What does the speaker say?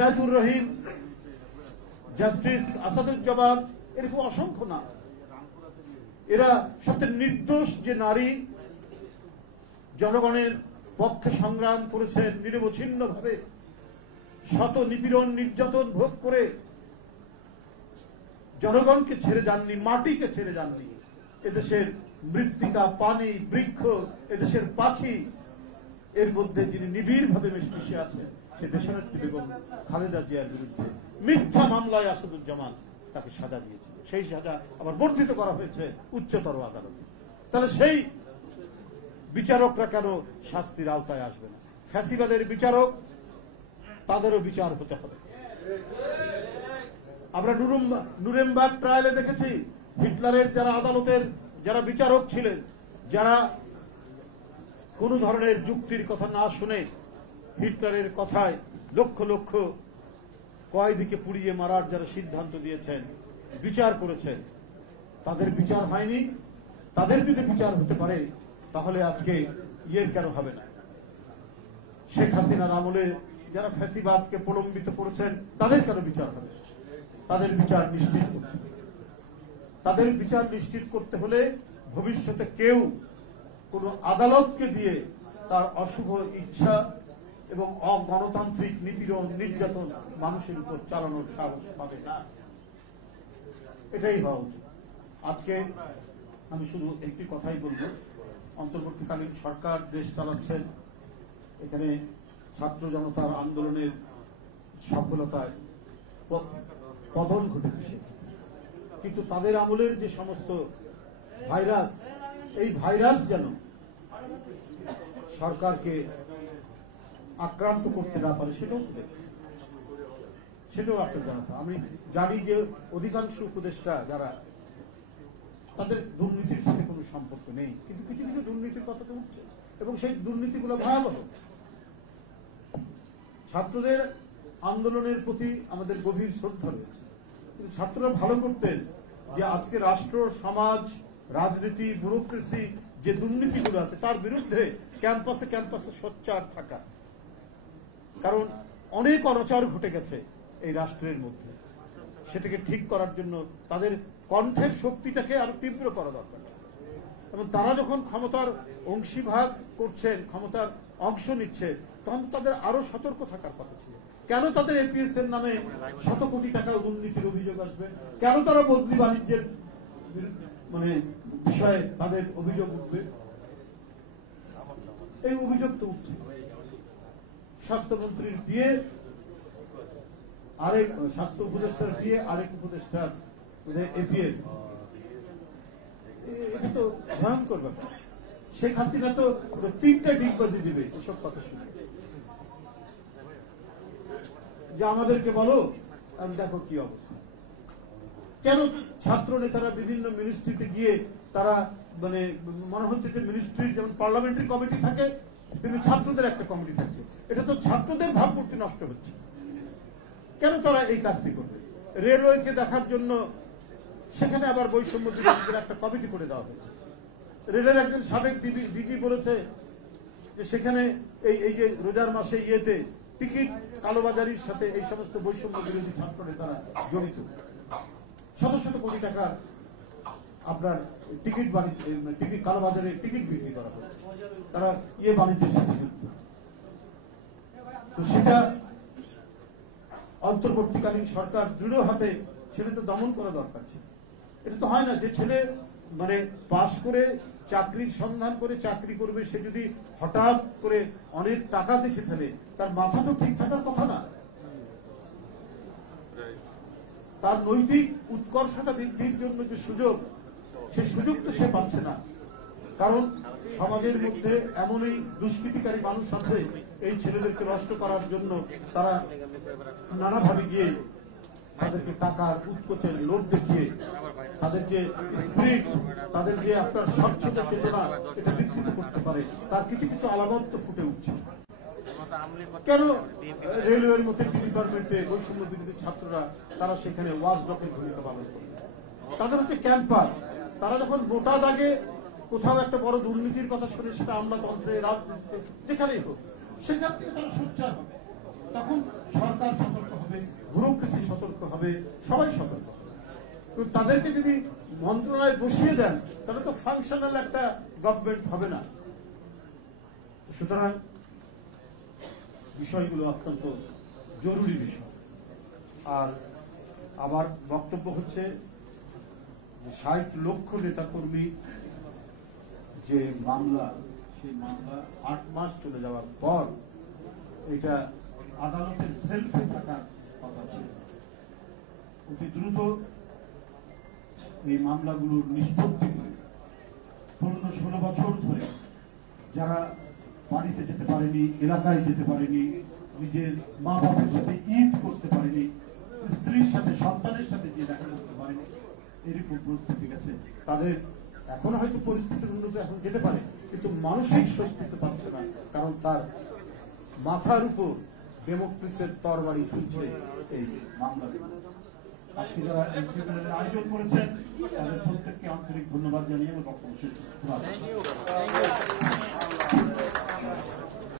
রহিম, justice Asaduzzaman, এরকম অসংখ্য না। এরা সবচেয়ে নির্দোষ যে নারী, জনগণের পক্ষে সংগ্রাম করেছেন নিরবচ্ছিন্ন ভাবে, শত নিপীড়ন নির্যাতন ভোগ করে জনগণকে ছেড়ে যাননি, মাটিকে ছেড়ে যাননি। এদেশের মৃত্তিকা, পানি, বৃক্ষ, এদেশের পাখি, এর মধ্যে যিনি নিবিড় ভাবে মিশে আছেন সে দেশনেত্রী বেগম খালেদা জিয়ার বিরুদ্ধে মিথ্যা মামলায় আসাদুজ্জামান তাকে সাজা দিয়েছিল। সেই সাজা আবার বর্ধিত করা হয়েছে উচ্চতর আদালতে। তাহলে সেই বিচারকরা কেন শাস্তির আওতায় আসবে না? ফ্যাসিবাদের বিচারক, তাদেরও বিচার হতে হবে। আমরা নুরেমবার্গ ট্রায়ালে দেখেছি হিটলারের যারা আদালতের যারা বিচারক ছিলেন, যারা কোন ধরনের যুক্তির কথা না শুনে হিটলারের কথায় লক্ষ লক্ষ কয়েদিকে পুড়িয়ে মারার যারা সিদ্ধান্ত দিয়েছেন, বিচার করেছেন, তাদের বিচার হয়নি। তাদের যদি বিচার হতে পারে তাহলে আজকে কেন হবে না? শেখ হাসিনার আমলে যারা ফ্যাসিবাদকে প্রলম্বিত করেছেন তাদের কেন বিচার হবে? তাদের বিচার নিশ্চিত করতে হবে। তাদের বিচার নিশ্চিত করতে হলে ভবিষ্যতে কেউ কোন আদালতকে দিয়ে তার অশুভ ইচ্ছা এবং অগণতান্ত্রিক নিপীড়ন নির্যাতন মানুষের উপর চালানোর সাহস পাবে না। এটাই হওয়া উচিত। আজকে আমি শুধু একটি কথাই বলবো, অন্তর্বর্তীকালীন সরকার দেশ চালাচ্ছেন, এখানে ছাত্র জনতার আন্দোলনের সফলতায় পতন ঘটেছে, কিন্তু তাদের আমলের যে সমস্ত ভাইরাস, এই ভাইরাস যেন সরকারকে আক্রান্ত করতে না পারে সেটাও আপনার জানা। আমি জানি যে অধিকাংশ উপদেষ্টা যারা, তাদের দুর্নীতির সাথে কোনো সম্পর্ক নেই, কিন্তু কিছু কিছু দুর্নীতির কথা তো উঠছে এবং সেই দুর্নীতিগুলো ভয়াবহ। ছাত্রদের আন্দোলনের প্রতি আমাদের গভীর শ্রদ্ধা রয়েছে, কিন্তু ছাত্ররা ভালো করতেন যে আজকে রাষ্ট্র, সমাজ, রাজনীতি, ব্যুরোক্রেসি যে দুর্নীতিগুলো আছে তার বিরুদ্ধে ক্যাম্পাসে ক্যাম্পাসে সোচ্চার থাকা। কারণ অনেক অনাচার ঘটে গেছে এই রাষ্ট্রের মধ্যে, সেটাকে ঠিক করার জন্য তাদের কণ্ঠের শক্তিটাকে আরো তীব্র করা দরকার। এবং তারা যখন ক্ষমতার অংশীভাগ করছেন, ক্ষমতার অংশ নিচ্ছে, তখন তাদের আরো সতর্ক থাকার কথা ছিল। কেন তাদের এপিএস এর নামে শত কোটি টাকা দুর্নীতির অভিযোগ আসবে? কেন তারা বদলি বাণিজ্যের বিষয়ে তাদের অভিযোগ উঠবে? এই অভিযোগ তো উঠছে। স্বাস্থ্যমন্ত্রীর বিয়ে, আরেক স্বাস্থ্য উপদেষ্টার বিয়ে, আরেক উপদেষ্টার এপিএস, এটা তো ভয়ঙ্কর ব্যাপার। শেখ হাসিনা তো 3টা ডিগবাজি দিবে এসব কথা শুনে, যে আমাদেরকে বলো, আমি দেখো কি অবস্থা। কেন ছাত্র নেতারা বিভিন্ন মিনিস্ট্রিতে গিয়ে তারা মনে হচ্ছে যে মিনিস্ট্রির যেমন পার্লামেন্টারি কমিটি থাকে তেমনি ছাত্রদের একটা কমিটি থাকছে, এটা তো ছাত্রদের ভাবমূর্তি নষ্ট হচ্ছে। কেন তারা এই কাজটি করবে? রেলওয়েকে দেখার জন্য সেখানে আবার বৈষম্য বিরোধীদের একটা কমিটি করে দেওয়া হয়েছে। রেলের একজন সাবেক ডিজি বলেছে যে সেখানে এই যে রোজার মাসে টিকিট কালোবাজারির সাথে এই সমস্ত বৈষম্য বিরোধী ছাত্র নেতারা জড়িত। শত শত কোটি টাকা আপনার টিকিট কালোবাজারে টিকিট বিক্রি করা হচ্ছে, তারা বাণিজ্যের সাথে যুক্ত। তো সেটা অন্তর্বর্তীকালীন সরকার দৃঢ় হাতে সেটা তো দমন করা দরকার ছিল। এটা তো হয় না যে ছেলে পাশ করে চাকরির সন্ধান করে চাকরি করবে, সে যদি হঠাৎ করে অনেক টাকা দেখে ফেলে, তার মাথা তো ঠিক থাকার কথা না। তার নৈতিক উৎকর্ষতা বৃদ্ধির জন্য যে সুযোগ, সে সুযোগ তো সে পাচ্ছে না। কারণ সমাজের মধ্যে এমনই দুষ্কৃতিকারী মানুষ আছে, এই ছেলেদেরকে নষ্ট করার জন্য তারা নানাভাবে গিয়ে তাদেরকে টাকার উৎকোচের লোভ দেখিয়ে তাদের যে স্পিরিট, তাদের যে আপনার স্বচ্ছতা চেতনা, এটা বিকৃত করতে পারে। তার কিছু কিছু আলামত তো ফুটে উঠছে। কেন রেলওয়ের মতো একটি ডিপার্টমেন্টে বৈষম্য বিরোধী ছাত্ররা তারা সেখানে ওয়াচডগের ভূমিকা পালন করে? তাদের হচ্ছে ক্যাম্পাস। তারা যখন মোটা দাগে কোথাও একটা বড় দুর্নীতির কথা শুনে, সেটা আমলাতন্ত্রে, রাজনীতিতে, যেখানেই হোক, সেখান থেকে তারা সোচ্চার হবে। তখন সরকার সতর্ক ব্যুরোক্রেসি সতর্ক হবে, সবাই সতর্ক হবে। কিন্তু তাদেরকে যদি মন্ত্রণালয়ে বসিয়ে দেন তাহলে তো ফাংশনাল একটা গভর্নমেন্ট হবে না। সুতরাং বিষয়গুলো অত্যন্ত জরুরি বিষয়। আর আমার বক্তব্য হচ্ছে ৬০ লক্ষ নেতাকর্মী যে মামলা, সেই মামলা ৮ মাস চলে যাওয়ার পর এটা আদালতের সেলফে থাকার কথা ছিল। অতি দ্রুত এই মামলাগুলোর নিষ্পত্তি করে ১৫-১৬ বছর ধরে যারা বাড়িতে যেতে পারেনি, এলাকায় যেতে পারেনি, নিজের মা বাবার সাথে ঈদ করতে পারেনি, স্ত্রীর সাথে সন্তানের সাথে যে দেখা করতে পারেনি, এরকম পরিস্থিতি গেছে, তাদের এখন হয়তো পরিস্থিতির উন্নতি এখন যেতে পারে, কিন্তু মানসিক স্বস্তিতে পাচ্ছে না। কারণ তার মাথার উপর ডেমোক্রেসির তরবারি ঝুলছে এই মামলা। আজকে যারা এই সেমিনারের আয়োজন করেছেন তাদের প্রত্যেককে আন্তরিক ধন্যবাদ জানিয়ে আমার বক্তব্য শেষ করছি।